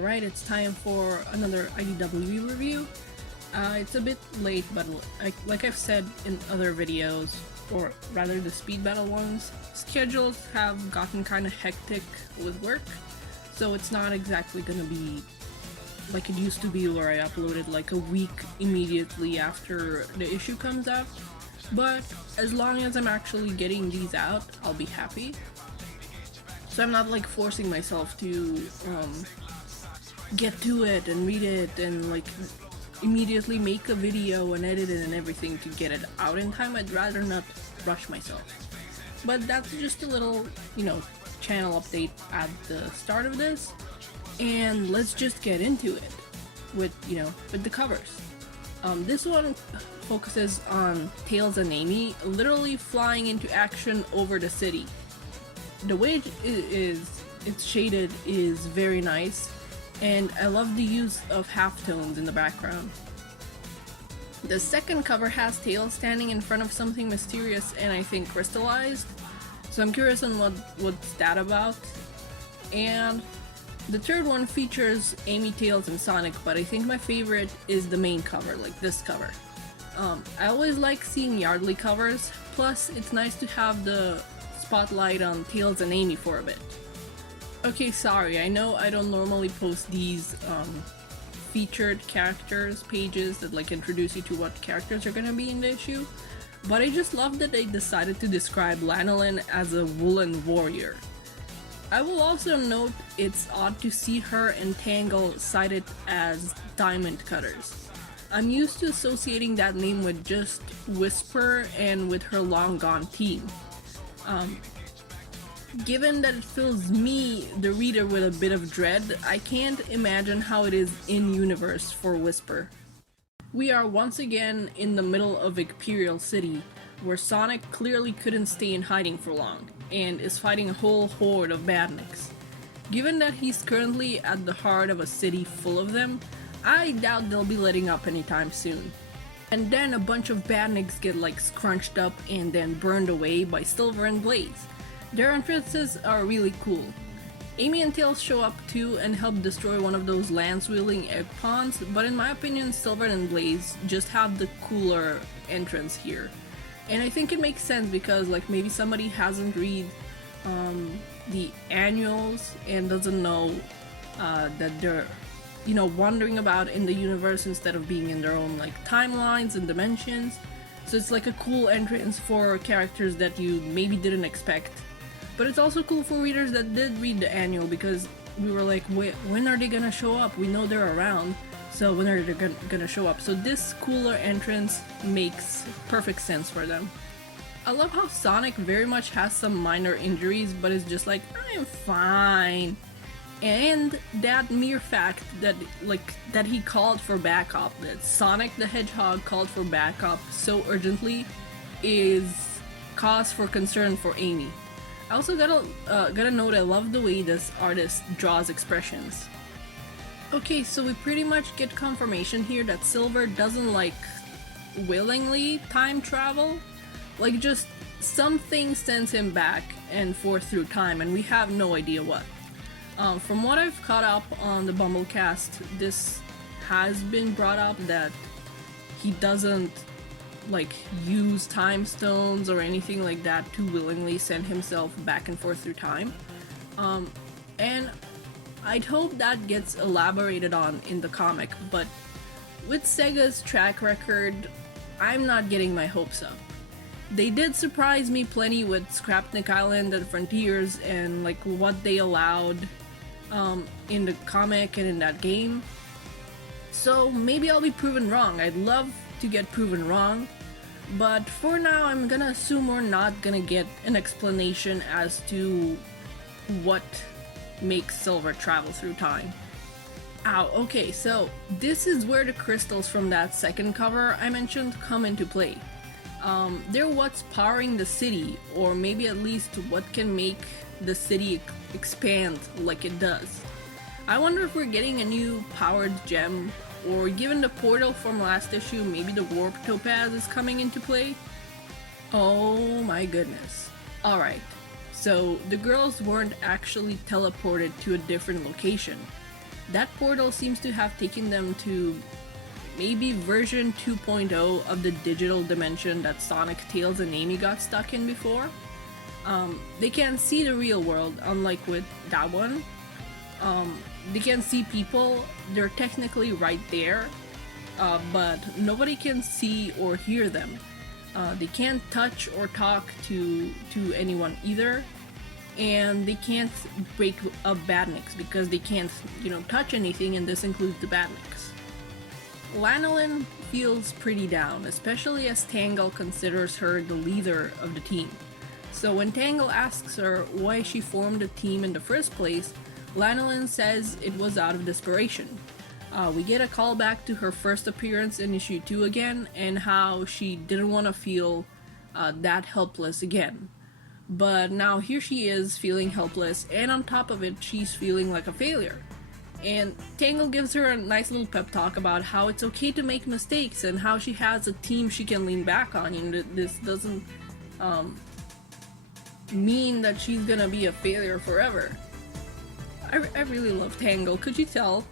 Alright, it's time for another IDW review. It's a bit late, but like I've said in other videos, or rather the speed battle ones, schedules have gotten kind of hectic with work, so it's not exactly gonna be like it used to be where I uploaded like a week immediately after the issue comes out. But as long as I'm actually getting these out, I'll be happy. So I'm not like forcing myself to get to it and read it and like immediately make a video and edit it and everything to get it out in time. I'd rather not rush myself. But that's just a little, channel update at the start of this. And let's just get into it with the covers. This one focuses on Tails and Amy literally flying into action over the city. The way it's shaded is very nice, and I love the use of halftones in the background. The second cover has Tails standing in front of something mysterious and I think crystallized, so I'm curious on what's that about. And the third one features Amy, Tails, and Sonic, but I think my favorite is the main cover, like this cover. I always like seeing Yardley covers, plus it's nice to have the spotlight on Tails and Amy for a bit. Okay, sorry, I know I don't normally post these featured characters pages that like introduce you to what characters are gonna be in the issue, but I just love that they decided to describe Lanolin as a woolen warrior. I will also note it's odd to see her and Tangle cited as diamond cutters. I'm used to associating that name with just Whisper and with her long gone team. Given that it fills me, the reader, with a bit of dread, I can't imagine how it is in-universe for Whisper. We are once again in the middle of Imperial City, where Sonic clearly couldn't stay in hiding for long, and is fighting a whole horde of badniks. Given that he's currently at the heart of a city full of them, I doubt they'll be letting up anytime soon. And then a bunch of badniks get like scrunched up and then burned away by Silver and Blaze. Their entrances are really cool. Amy and Tails show up too and help destroy one of those lance-wielding egg pawns, but in my opinion Silver and Blaze just have the cooler entrance here. And I think it makes sense because like maybe somebody hasn't read the annuals and doesn't know that they're wandering about in the universe instead of being in their own like timelines and dimensions. So it's like a cool entrance for characters that you maybe didn't expect. But it's also cool for readers that did read the annual, because we were like, when are they gonna show up? We know they're around, so when are they gonna show up? So this cooler entrance makes perfect sense for them. I love how Sonic very much has some minor injuries, but is just like, I'm fine. And that mere fact that he called for backup, that Sonic the Hedgehog called for backup so urgently, is cause for concern for Amy. I also gotta note, I love the way this artist draws expressions. Okay, so we pretty much get confirmation here that Silver doesn't like willingly time travel, like just something sends him back and forth through time and we have no idea what. From what I've caught up on the Bumblecast, this has been brought up that he doesn't like use time stones or anything like that to willingly send himself back and forth through time. And I'd hope that gets elaborated on in the comic, but with Sega's track record, I'm not getting my hopes up. They did surprise me plenty with Scrapnik Island and Frontiers and like what they allowed in the comic and in that game. So maybe I'll be proven wrong. I'd love to get proven wrong, but for now I'm gonna assume we're not gonna get an explanation as to what makes Silver travel through time. Ow, okay, so this is where the crystals from that second cover I mentioned come into play. They're what's powering the city, or maybe at least what can make the city expand like it does. I wonder if we're getting a new powered gem, or given the portal from last issue, maybe the warp topaz is coming into play? Oh my goodness. Alright, so the girls weren't actually teleported to a different location. That portal seems to have taken them to maybe version 2.0 of the digital dimension that Sonic, Tails, and Amy got stuck in before. They can't see the real world, unlike with that one. They can see people, they're technically right there, but nobody can see or hear them. They can't touch or talk to anyone either, and they can't break up badniks because they can't, touch anything, and this includes the badniks. Lanolin feels pretty down, especially as Tangle considers her the leader of the team. So when Tangle asks her why she formed the team in the first place, Lanolin says it was out of desperation. We get a callback to her first appearance in issue 2 again, and how she didn't want to feel that helpless again. But now here she is feeling helpless, and on top of it, she's feeling like a failure. And Tangle gives her a nice little pep talk about how it's okay to make mistakes and how she has a team she can lean back on. This doesn't mean that she's gonna be a failure forever. I really love Tangle, could you tell?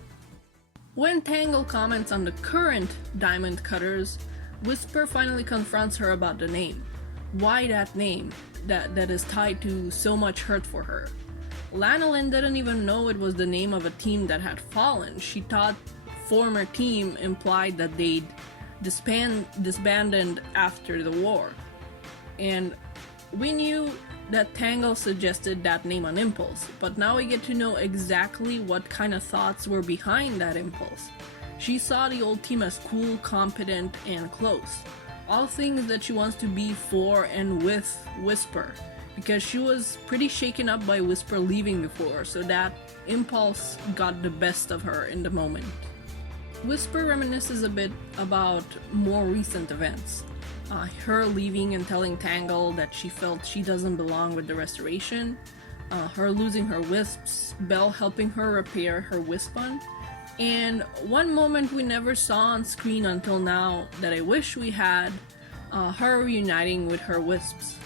When Tangle comments on the current Diamond Cutters, Whisper finally confronts her about the name. Why that name that is tied to so much hurt for her? Lanolin didn't even know it was the name of a team that had fallen. She thought former team implied that they'd disbanded after the war. And we knew that Tangle suggested that name on impulse, but now we get to know exactly what kind of thoughts were behind that impulse. She saw the old team as cool, competent, and close. All things that she wants to be for and with Whisper, because she was pretty shaken up by Whisper leaving before, so that impulse got the best of her in the moment. Whisper reminisces a bit about more recent events. Her leaving and telling Tangle that she felt she doesn't belong with the restoration, her losing her wisps, Belle helping her repair her Wispon, and one moment we never saw on screen until now that I wish we had, her reuniting with her wisps.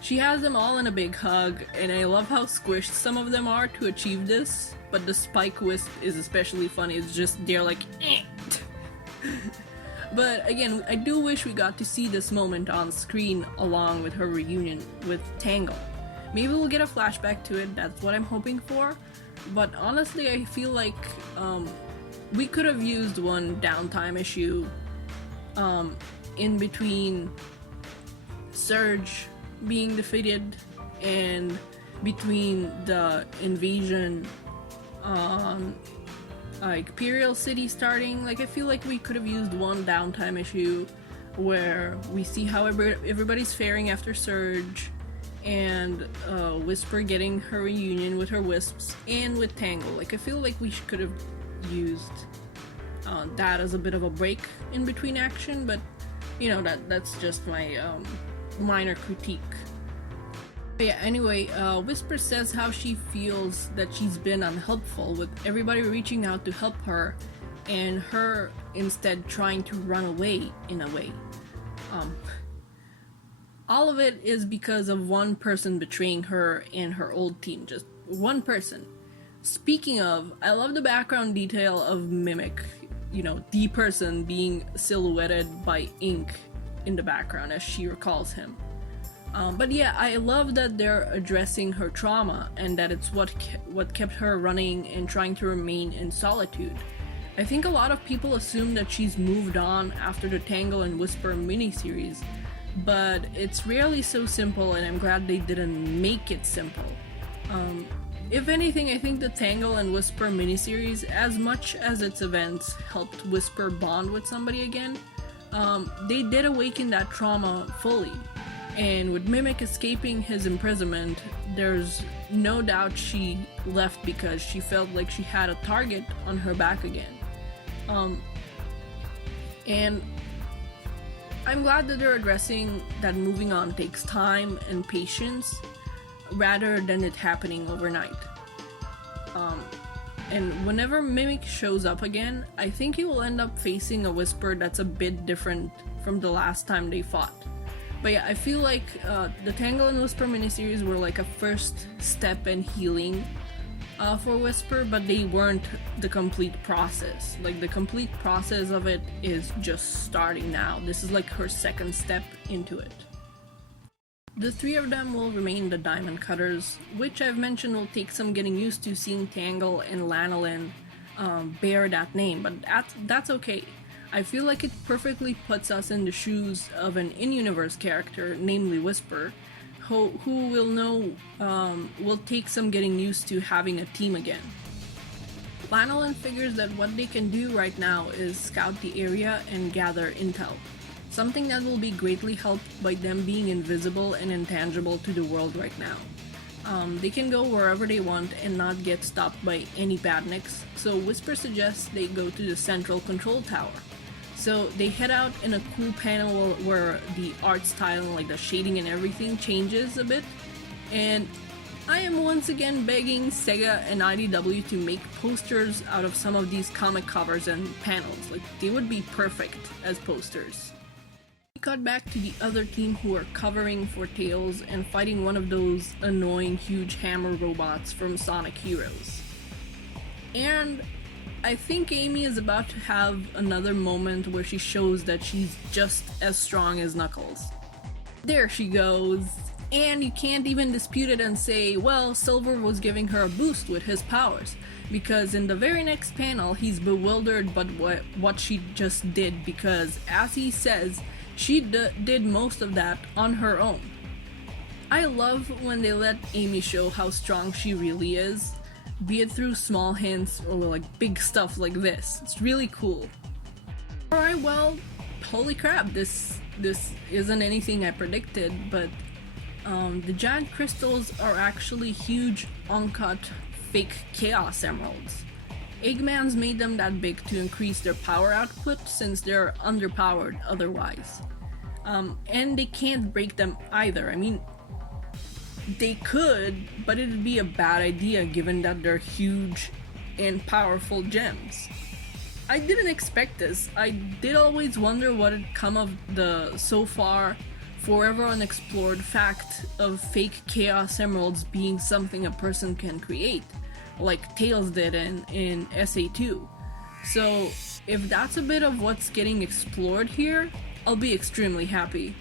She has them all in a big hug, and I love how squished some of them are to achieve this, but the Spike Wisp is especially funny. It's just, they're like, eh. But again, I do wish we got to see this moment on screen along with her reunion with Tangle. Maybe we'll get a flashback to it, that's what I'm hoping for. But honestly, I feel like we could have used one downtime issue in between Surge being defeated and between the invasion like Imperial City starting. Like, I feel like we could have used one downtime issue where we see how everybody's faring after Surge, and Whisper getting her reunion with her Wisps and with Tangle. Like, I feel like we could have used that as a bit of a break in between action, but that's just my minor critique. But yeah, anyway, Whisper says how she feels that she's been unhelpful with everybody reaching out to help her and her instead trying to run away in a way. All of it is because of one person betraying her and her old team, just one person. Speaking of, I love the background detail of Mimic, the person being silhouetted by ink in the background as she recalls him. But yeah, I love that they're addressing her trauma and that it's what kept her running and trying to remain in solitude. I think a lot of people assume that she's moved on after the Tangle and Whisper miniseries, but it's rarely so simple, and I'm glad they didn't make it simple. If anything, I think the Tangle and Whisper miniseries, as much as its events helped Whisper bond with somebody again, they did awaken that trauma fully. And with Mimic escaping his imprisonment, there's no doubt she left because she felt like she had a target on her back again. And I'm glad that they're addressing that moving on takes time and patience rather than it happening overnight. And whenever Mimic shows up again, I think he will end up facing a Whisper that's a bit different from the last time they fought. But yeah, I feel like the Tangle and Whisper miniseries were like a first step in healing for Whisper, but they weren't the complete process. Like, the complete process of it is just starting now. This is like her second step into it. The three of them will remain the Diamond Cutters, which I've mentioned will take some getting used to seeing Tangle and Lanolin bear that name, but that's okay. I feel like it perfectly puts us in the shoes of an in-universe character, namely Whisper, who will take some getting used to having a team again. Lanolin figures that what they can do right now is scout the area and gather intel, something that will be greatly helped by them being invisible and intangible to the world right now. They can go wherever they want and not get stopped by any badniks, so Whisper suggests they go to the central control tower. So they head out in a cool panel where the art style and like the shading and everything changes a bit, and I am once again begging Sega and IDW to make posters out of some of these comic covers and panels. Like, they would be perfect as posters. We cut back to the other team who are covering for Tails and fighting one of those annoying huge hammer robots from Sonic Heroes. And I think Amy is about to have another moment where she shows that she's just as strong as Knuckles. There she goes. And you can't even dispute it and say, well, Silver was giving her a boost with his powers, because in the very next panel he's bewildered by what she just did, because as he says, she did most of that on her own. I love when they let Amy show how strong she really is, be it through small hints or like big stuff like this. It's really cool. Alright, well, holy crap, this isn't anything I predicted, but the giant crystals are actually huge, uncut, fake Chaos Emeralds. Eggman's made them that big to increase their power output since they're underpowered otherwise. And they can't break them either. I mean, they could, but it'd be a bad idea given that they're huge and powerful gems. I didn't expect this. I did always wonder what had come of the so far forever unexplored fact of fake Chaos Emeralds being something a person can create, like Tails did in SA2. So if that's a bit of what's getting explored here, I'll be extremely happy.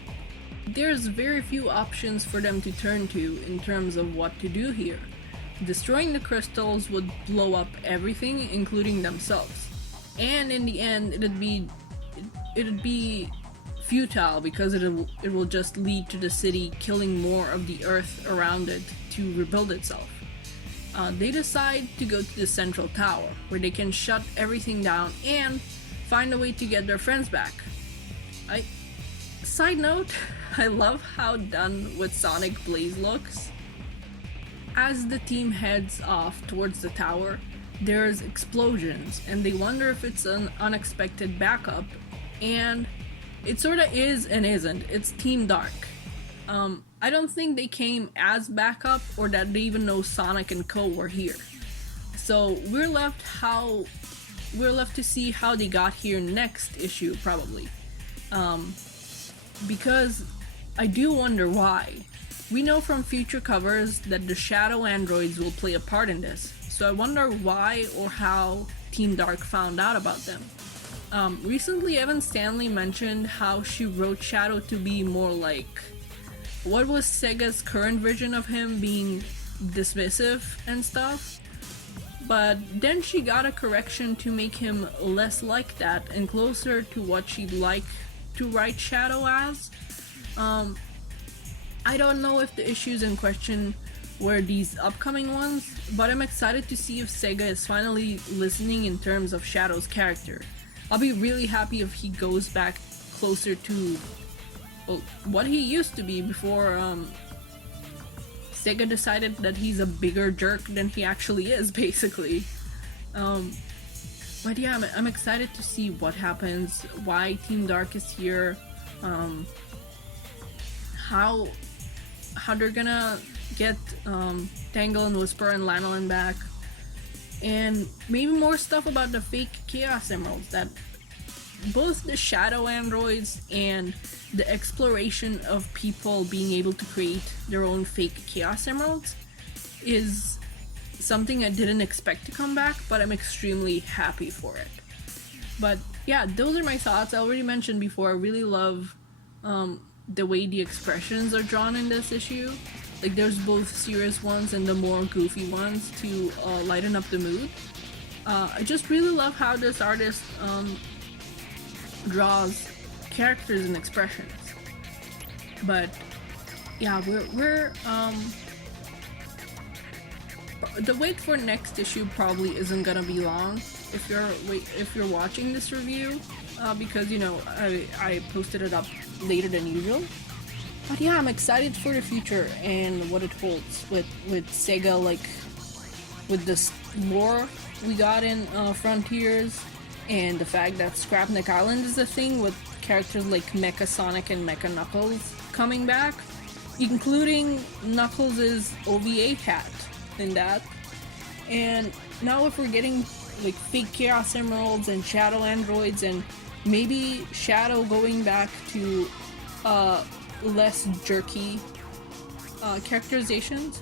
There's very few options for them to turn to in terms of what to do here. Destroying the crystals would blow up everything, including themselves. And in the end, it'd be futile because it will just lead to the city killing more of the earth around it to rebuild itself. They decide to go to the central tower, where they can shut everything down and find a way to get their friends back. Side note, I love how done with Sonic Blaze looks. As the team heads off towards the tower, there's explosions, and they wonder if it's an unexpected backup, and it sorta is and isn't. It's Team Dark. I don't think they came as backup or that they even know Sonic and Co were here. So we're left to see how they got here next issue, probably. Because I do wonder why. We know from future covers that the shadow androids will play a part in this, so I wonder why or how Team Dark found out about them. Recently Evan Stanley mentioned how she wrote Shadow to be more like what was Sega's current vision of him, being dismissive and stuff, but then she got a correction to make him less like that and closer to what she'd like to write Shadow as. I don't know if the issues in question were these upcoming ones, but I'm excited to see if Sega is finally listening in terms of Shadow's character. I'll be really happy if he goes back closer to what he used to be before Sega decided that he's a bigger jerk than he actually is, basically. But yeah, I'm excited to see what happens, why Team Dark is here, how they're gonna get Tangle and Whisper and Lanolin back, and maybe more stuff about the fake Chaos Emeralds, that both the shadow androids and the exploration of people being able to create their own fake Chaos Emeralds is something I didn't expect to come back, but I'm extremely happy for it. But yeah, those are my thoughts. I already mentioned before, I really love the way the expressions are drawn in this issue. Like, there's both serious ones and the more goofy ones to lighten up the mood. I just really love how this artist draws characters and expressions. But yeah, we're the wait for next issue probably isn't gonna be long if you're watching this review, because you know I posted it up later than usual. But yeah, I'm excited for the future and what it holds with Sega, like with this lore we got in Frontiers, and the fact that Scrapneck Island is a thing with characters like Mecha Sonic and Mecha Knuckles coming back, including Knuckles' OVA hat in that. And now if we're getting like fake Chaos Emeralds and Shadow Androids and maybe Shadow going back to less jerky characterizations,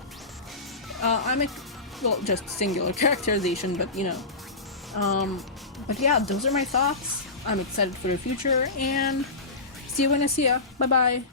well, just singular characterization, but you know. But yeah, those are my thoughts. I'm excited for the future, and see you when I see ya. Bye bye.